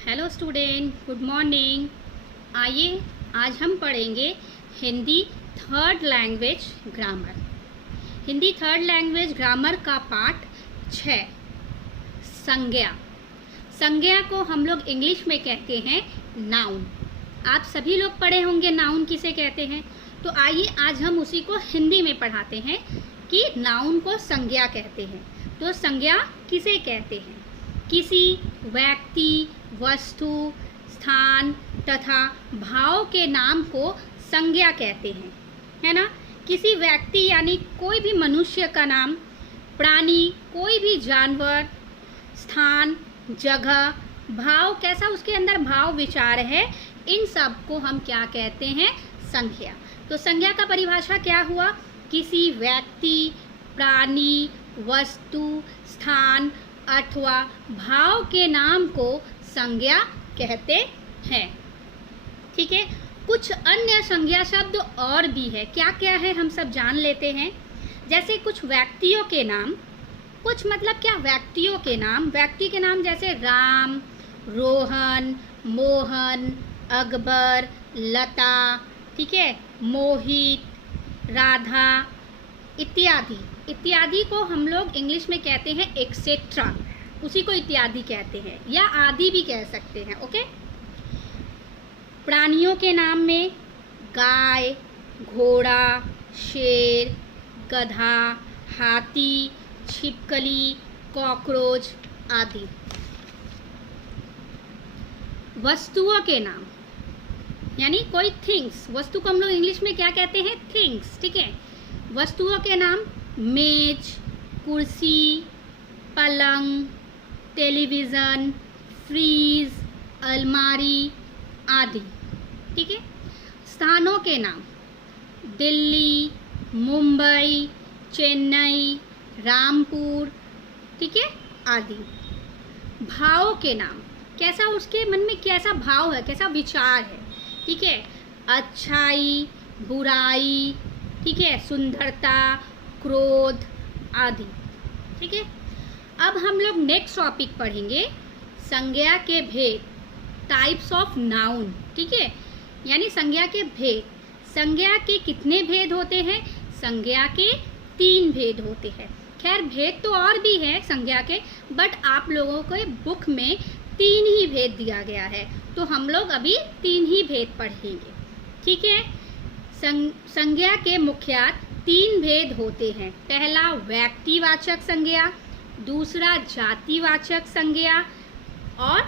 Hello student, good morning. आइए आज हम पढ़ेंगे Hindi third language grammar. Hindi third language grammar का पाठ 6 संज्ञा। संज्ञा को हम लोग इंग्लिश में कहते हैं नाउन। आप सभी लोग पढ़े होंगे नाउन किसे कहते हैं। तो आइए आज हम उसी को हिंदी में पढ़ाते हैं कि नाउन को संज्ञा कहते हैं। तो संज्ञा किसे कहते हैं? किसी व्यक्ति, वस्तु, स्थान तथा भाव के नाम को संज्ञा कहते हैं, है ना। किसी व्यक्ति यानी कोई भी मनुष्य का नाम, प्राणी कोई भी जानवर, स्थान, जगह, भाव कैसा उसके अंदर भाव विचार है, इन सब को हम क्या कहते हैं? संज्ञा। तो संज्ञा का परिभाषा क्या हुआ? किसी व्यक्ति, प्राणी, वस्तु, स्थान अथवा भाव के नाम को संज्ञा कहते हैं। ठीक है। कुछ अन्य संज्ञा शब्द और भी है। क्या क्या है हम सब जान लेते हैं। जैसे कुछ व्यक्तियों के नाम, कुछ मतलब क्या व्यक्तियों के नाम, व्यक्ति के नाम जैसे राम, रोहन, मोहन, अकबर, लता, ठीक है, मोहित, राधा इत्यादि। इत्यादि को हम लोग इंग्लिश में कहते हैं एक्सेट्रा, उसी को इत्यादि कहते हैं या आदि भी कह सकते हैं। ओके। प्राणियों के नाम में गाय, घोड़ा, शेर, गधा, हाथी, छिपकली, कॉकरोच आदि। वस्तुओं के नाम यानी कोई थिंग्स, वस्तु को हम लोग इंग्लिश में क्या कहते हैं? थिंग्स। ठीक है। वस्तुओं के नाम मेज, कुर्सी, पलंग, टेलीविज़न, फ्रीज, अलमारी आदि। ठीक है। स्थानों के नाम दिल्ली, मुंबई, चेन्नई, रामपुर, ठीक है, आदि। भाव के नाम, कैसा उसके मन में कैसा भाव है, कैसा विचार है, ठीक है, अच्छाई, बुराई, ठीक है, सुंदरता, क्रोध आदि। ठीक है। अब हम लोग नेक्स्ट टॉपिक पढ़ेंगे संज्ञा के भेद, टाइप्स ऑफ नाउन। ठीक है। यानी संज्ञा के भेद। संज्ञा के कितने भेद होते हैं? संज्ञा के 3 भेद होते हैं। खैर भेद तो और भी है संज्ञा के, बट आप लोगों को बुक में 3 ही भेद दिया गया है, तो हम लोग अभी 3 ही भेद पढ़ेंगे। ठीक है। संज्ञा के मुख्यतः 3 भेद होते हैं। पहला व्यक्तिवाचक संज्ञा, दूसरा जातिवाचक संज्ञा और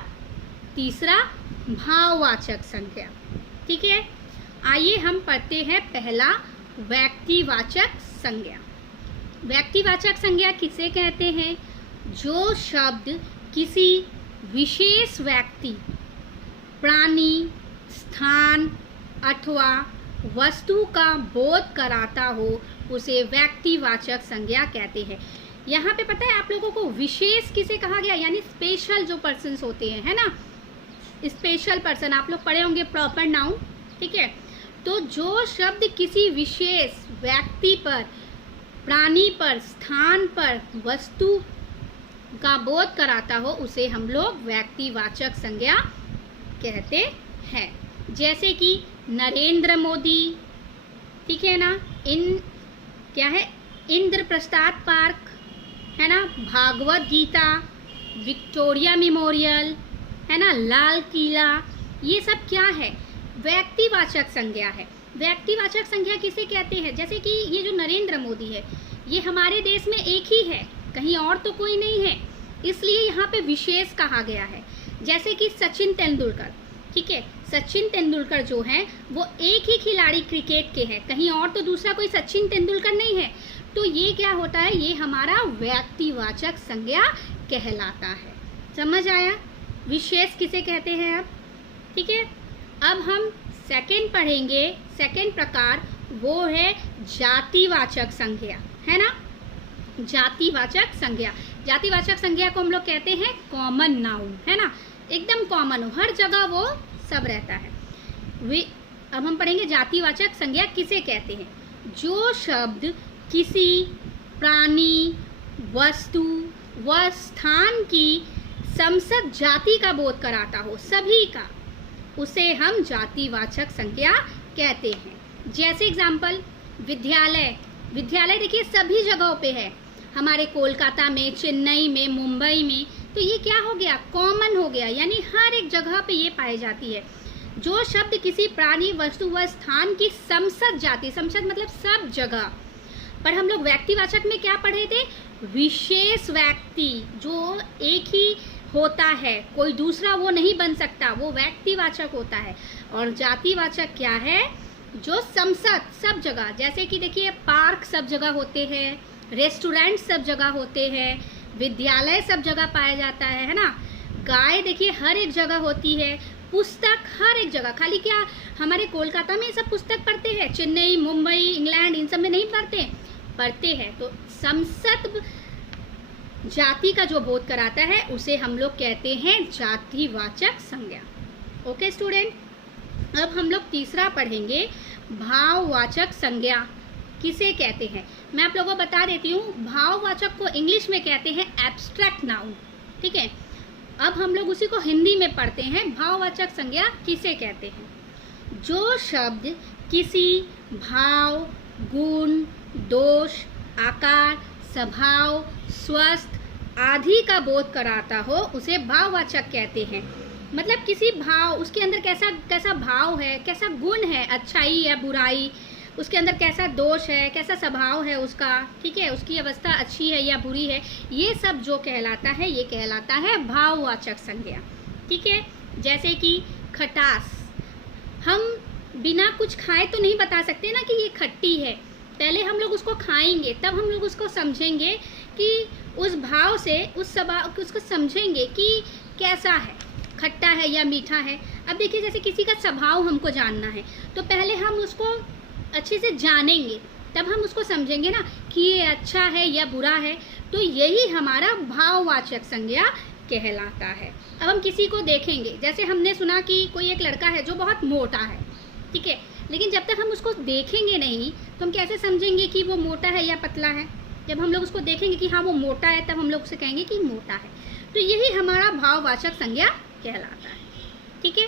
तीसरा भाववाचक संज्ञा। ठीक है। आइए हम पढ़ते हैं पहला व्यक्तिवाचक संज्ञा। व्यक्तिवाचक संज्ञा किसे कहते हैं? जो शब्द किसी विशेष व्यक्ति, प्राणी, स्थान अथवा वस्तु का बोध कराता हो, उसे व्यक्तिवाचक संज्ञा कहते हैं। यहाँ पे पता है आप लोगों को विशेष किसे कहा गया? यानी स्पेशल जो पर्सन्स होते हैं, है ना, स्पेशल पर्सन आप लोग पढ़े होंगे, प्रॉपर नाउन। ठीक है। तो जो शब्द किसी विशेष व्यक्ति पर, प्राणी पर, स्थान पर, वस्तु का बोध कराता हो, उसे हम लोग व्यक्तिवाचक संज्ञा कहते हैं। जैसे कि नरेंद्र मोदी, ठीक है ना, क्या है, इंद्रप्रस्थ पार्क, है ना, भागवत गीता, विक्टोरिया मेमोरियल, है ना, लाल किला, ये सब क्या है? व्यक्तिवाचक संज्ञा है। व्यक्तिवाचक संज्ञा किसे कहते हैं? जैसे कि ये जो नरेंद्र मोदी है, ये हमारे देश में एक ही है, कहीं और तो कोई नहीं है, इसलिए यहाँ पे विशेष कहा गया है। जैसे कि सचिन तेंदुलकर, ठीक है, सचिन तेंदुलकर जो हैं वो एक ही खिलाड़ी क्रिकेट के हैं, कहीं और तो दूसरा कोई सचिन तेंदुलकर नहीं है। तो ये क्या होता है? ये हमारा व्यक्तिवाचक संज्ञा कहलाता है। समझ आया विशेष किसे कहते हैं अब? ठीक है। अब हम सेकंड पढ़ेंगे, सेकंड प्रकार, वो है जातिवाचक संज्ञा, है ना। जातिवाचक संज्ञा, जातिवाचक संज्ञा को हम लोग कहते हैं कॉमन नाउन, है ना, एकदम कॉमन हो, हर जगह वो सब रहता है। अब हम पढ़ेंगे जातिवाचक संज्ञा किसे कहते हैं? जो शब्द किसी प्राणी, वस्तु व स्थान की समसत जाति का बोध कराता हो, सभी का, उसे हम जातिवाचक संज्ञा कहते हैं। जैसे एग्जाम्पल विद्यालय, विद्यालय देखिए सभी जगहों पे है, हमारे कोलकाता में, चेन्नई में, मुंबई में, तो ये क्या हो गया, कॉमन हो गया, यानी हर एक जगह पे ये पाई जाती है। जो शब्द किसी प्राणी, वस्तु व स्थान की समसत जाति, समसत मतलब सब जगह, पर हम लोग व्यक्तिवाचक में क्या पढ़े थे, विशेष व्यक्ति, जो एक ही होता है, कोई दूसरा वो नहीं बन सकता, वो व्यक्तिवाचक होता है। और जातिवाचक क्या है, जो समसत सब जगह, जैसे कि देखिए पार्क सब जगह होते हैं, रेस्टोरेंट सब जगह होते हैं, विद्यालय सब जगह पाया जाता है ना। गाय देखिए हर एक जगह होती है, पुस्तक हर एक जगह, खाली क्या हमारे कोलकाता में सब पुस्तक पढ़ते हैं, चेन्नई, मुंबई, इंग्लैंड, इन सब में नहीं पढ़ते हैं। तो समसत जाति का जो बोध कराता है उसे हम लोग कहते हैं जातिवाचक संज्ञा। ओके स्टूडेंट, अब हम लोग तीसरा पढ़ेंगे, भाववाचक संज्ञा किसे कहते हैं। मैं आप लोगों को बता देती हूँ, भाववाचक को इंग्लिश में कहते हैं एब्स्ट्रैक्ट नाउन, ठीक है। अब हम लोग उसी को हिंदी में पढ़ते हैं, भाववाचक संज्ञा किसे कहते हैं, जो शब्द किसी भाव, गुण, दोष, आकार, स्वभाव, स्वस्थ आदि का बोध कराता हो उसे भाववाचक कहते हैं। मतलब किसी भाव, उसके अंदर कैसा भाव है, कैसा गुण है, अच्छाई या बुराई, उसके अंदर कैसा दोष है, कैसा स्वभाव है उसका, ठीक है, उसकी अवस्था अच्छी है या बुरी है, ये सब जो कहलाता है ये कहलाता है भाववाचक संज्ञा, ठीक है। जैसे कि खटास, हम बिना कुछ खाए तो नहीं बता सकते ना कि ये खट्टी है, पहले हम लोग उसको खाएंगे तब हम लोग उसको समझेंगे कि उस भाव से उस स्वभाव उसको समझेंगे कि कैसा है, खट्टा है या मीठा है। अब देखिए जैसे किसी का स्वभाव हमको जानना है तो पहले हम उसको अच्छे से जानेंगे तब हम उसको समझेंगे ना कि ये अच्छा है या बुरा है, तो यही हमारा भाववाचक संज्ञा कहलाता है। अब हम किसी को देखेंगे, जैसे हमने सुना कि कोई एक लड़का है जो बहुत मोटा है, ठीक है, लेकिन जब तक हम उसको देखेंगे नहीं तो हम कैसे समझेंगे कि वो मोटा है या पतला है। जब हम लोग उसको देखेंगे कि हाँ वो मोटा है तब हम लोग उसे कहेंगे कि मोटा है, तो यही हमारा भाववाचक संज्ञा कहलाता है, ठीक है।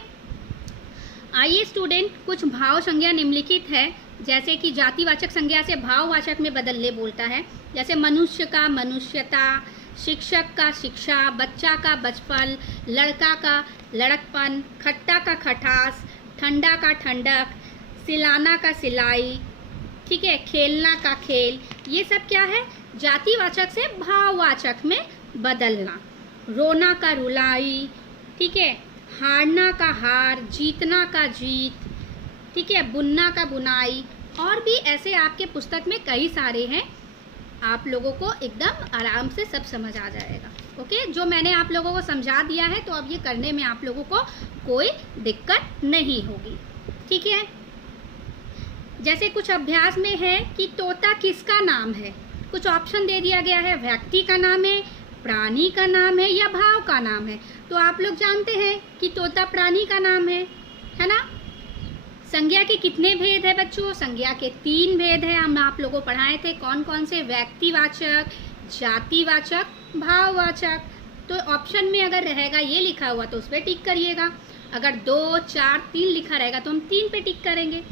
आइए स्टूडेंट, कुछ भाव संज्ञा निम्नलिखित है, जैसे कि जातिवाचक संज्ञा से भाववाचक में बदलने बोलता है, जैसे मनुष्य का मनुष्यता, शिक्षक का शिक्षा, बच्चा का बचपन, लड़का का लड़कपन, खट्टा का खटास, ठंडा का ठंडक, सिलाना का सिलाई, ठीक है, खेलना का खेल, ये सब क्या है, जातिवाचक से भाववाचक में बदलना। रोना का रुलाई, ठीक है, हारना का हार, जीतना का जीत, ठीक है, बुनना का बुनाई, और भी ऐसे आपके पुस्तक में कई सारे हैं, आप लोगों को एकदम आराम से सब समझ आ जाएगा। ओके, जो मैंने आप लोगों को समझा दिया है तो अब ये करने में आप लोगों को कोई दिक्कत नहीं होगी, ठीक है। जैसे कुछ अभ्यास में है कि तोता किसका नाम है, कुछ ऑप्शन दे दिया गया है, व्यक्ति का नाम है, प्राणी का नाम है या भाव का नाम है। तो आप लोग जानते हैं कि तोता प्राणी का नाम है ना। संज्ञा के कितने भेद है बच्चों, संज्ञा के 3 भेद है, हम आप लोगों को पढ़ाए थे, कौन कौन से, व्यक्तिवाचक, जातिवाचक, भाववाचक। तो ऑप्शन में अगर रहेगा ये लिखा हुआ तो उस पर टिक करिएगा, अगर 2, 4, 3 लिखा रहेगा तो हम 3 पे टिक करेंगे।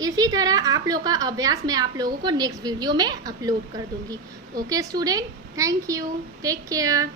इसी तरह आप लोग का अभ्यास मैं आप लोगों को नेक्स्ट वीडियो में अपलोड कर दूंगी। Okay student, thank you, take care.